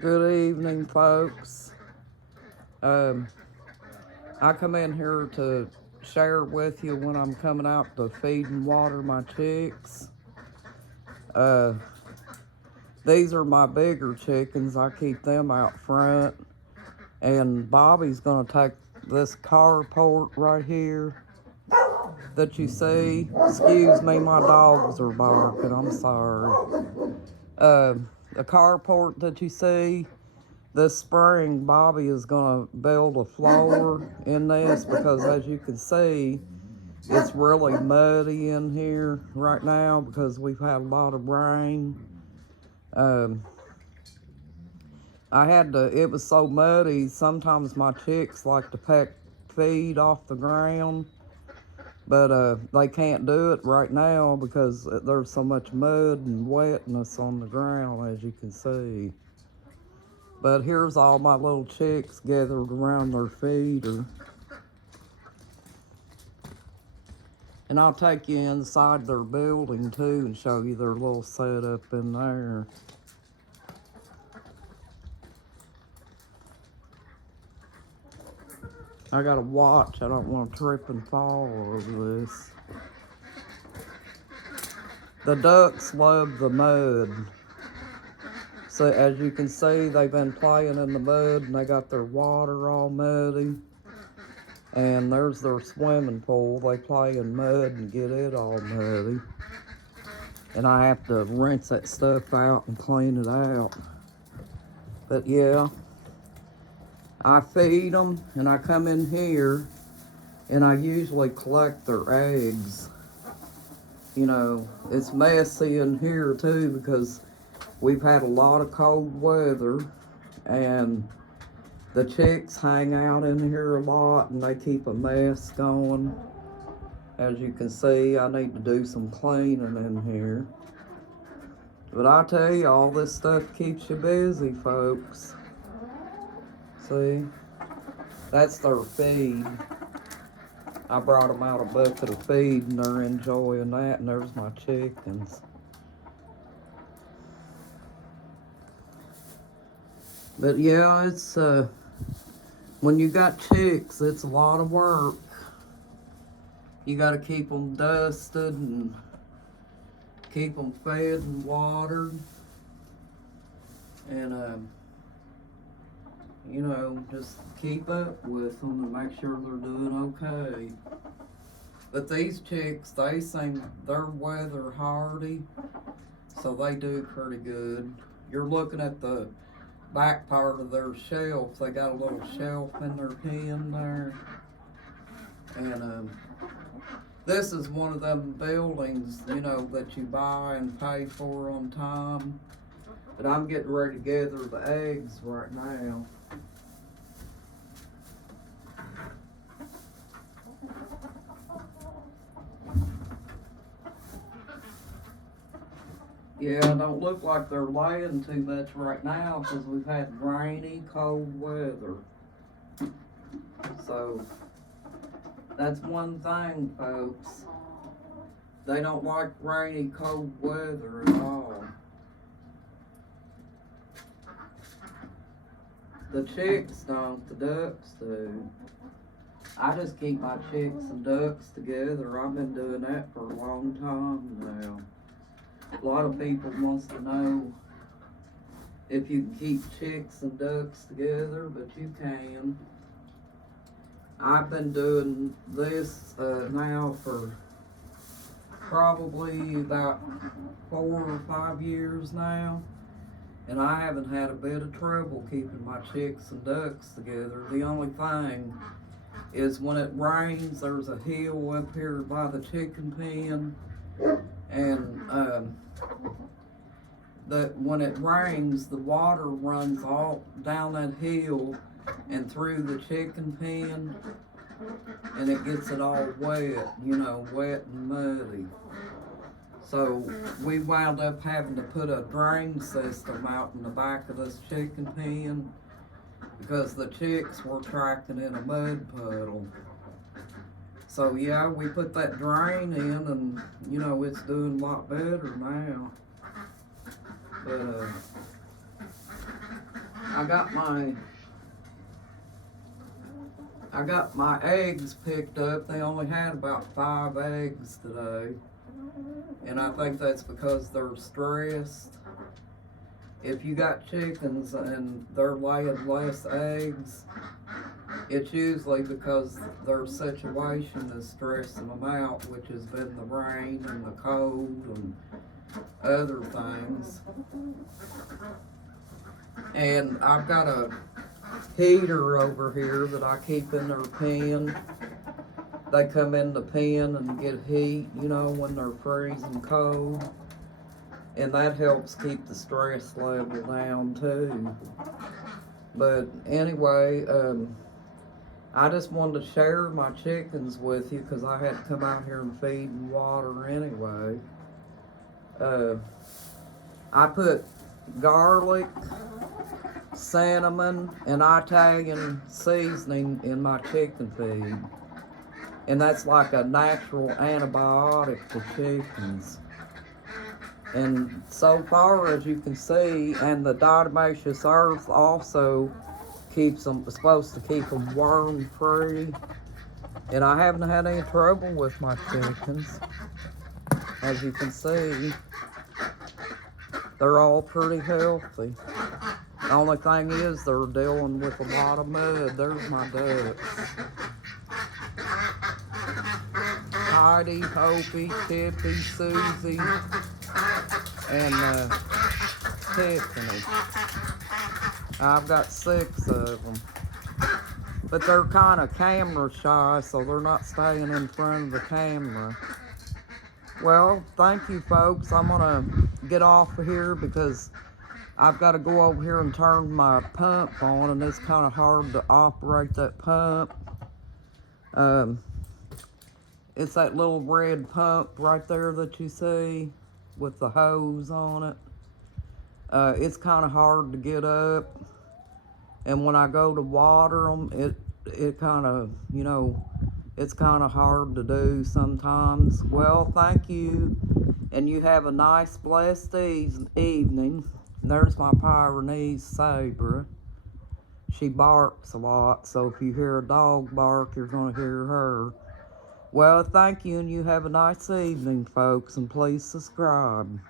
Good evening, folks. I come in here to share with you when I'm coming out to feed and water my chicks. Uh, these are my bigger chickens. I keep them out front. And Bobby's going to take this carport right here that you see. Excuse me, my dogs are barking. I'm sorry. The carport that you see, this spring, Bobby is going to build a floor in this because, as you can see, it's really muddy in here right now because we've had a lot of rain. It was so muddy, sometimes my chicks like to peck feed off the ground, but they can't do it right now because there's so much mud and wetness on the ground, as you can see. But here's all my little chicks gathered around their feeder. And I'll take you inside their building too and show you their little setup in there. I gotta watch, I don't want to trip and fall over this. The ducks love the mud. So as you can see, they've been playing in the mud and they got their water all muddy. And there's their swimming pool. They play in mud and get it all muddy. And I have to rinse that stuff out and clean it out. But yeah, I feed them and I come in here and I usually collect their eggs. You know, it's messy in here too because we've had a lot of cold weather and the chicks hang out in here a lot and they keep a mess going. As you can see, I need to do some cleaning in here. But I tell you, all this stuff keeps you busy, folks. See? That's their feed. I brought them out a bucket of feed and they're enjoying that, and there's my chickens. But yeah, it's when you got chicks, it's a lot of work. You got to keep them dusted and keep them fed and watered, and you know, just keep up with them and make sure they're doing okay. But these chicks, they seem they're weather hardy, so they do pretty good. You're looking at the back part of their shelf. They got a little shelf in their pen there, and this is one of them buildings, you know, that you buy and pay for on time. But I'm getting ready to gather the eggs right now. Yeah, don't look like they're laying too much right now because we've had rainy, cold weather. So that's one thing, folks. They don't like rainy, cold weather at all. The chicks don't, the ducks do. I just keep my chicks and ducks together. I've been doing that for a long time now. A lot of people wants to know if you can keep chicks and ducks together, but you can. I've been doing this now for probably about 4 or 5 years now, and I haven't had a bit of trouble keeping my chicks and ducks together. The only thing is when it rains, there's a hill up here by the chicken pen, and when it rains, the water runs all down that hill and through the chicken pen, and it gets it all wet, you know, wet and muddy. So we wound up having to put a drain system out in the back of this chicken pen because the chicks were tracking in a mud puddle. So yeah, we put that drain in and, you know, it's doing a lot better now. But I got my eggs picked up. They only had about 5 eggs today. And I think that's because they're stressed. If you got chickens and they're laying less eggs, it's usually because their situation is stressing them out, which has been the rain and the cold and other things. And I've got a heater over here that I keep in their pen. They come in the pen and get heat, you know, when they're freezing cold. And that helps keep the stress level down too. But anyway, I just wanted to share my chickens with you because I had to come out here and feed and water anyway. I put garlic, cinnamon, and Italian seasoning in my chicken feed. And that's like a natural antibiotic to chickens. And so far, as you can see, and the diatomaceous earth also keeps them, supposed to keep them worm free. And I haven't had any trouble with my chickens. As you can see, they're all pretty healthy. The only thing is they're dealing with a lot of mud. There's my ducks. Heidi, Hopi, Tippy, Susie, and Tiffany. I've got 6 of them. But they're kind of camera shy, so they're not staying in front of the camera. Well, thank you, folks. I'm going to get off of here because I've got to go over here and turn my pump on, and it's kind of hard to operate that pump. It's that little red pump right there that you see with the hose on it. It's kind of hard to get up, and when I go to water them, it kind of, you know, it's kind of hard to do sometimes. Well, thank you, and you have a nice, blessed evening. There's my Pyrenees Sabre. She barks a lot, so if you hear a dog bark, you're going to hear her. Well, thank you, and you have a nice evening, folks, and please subscribe.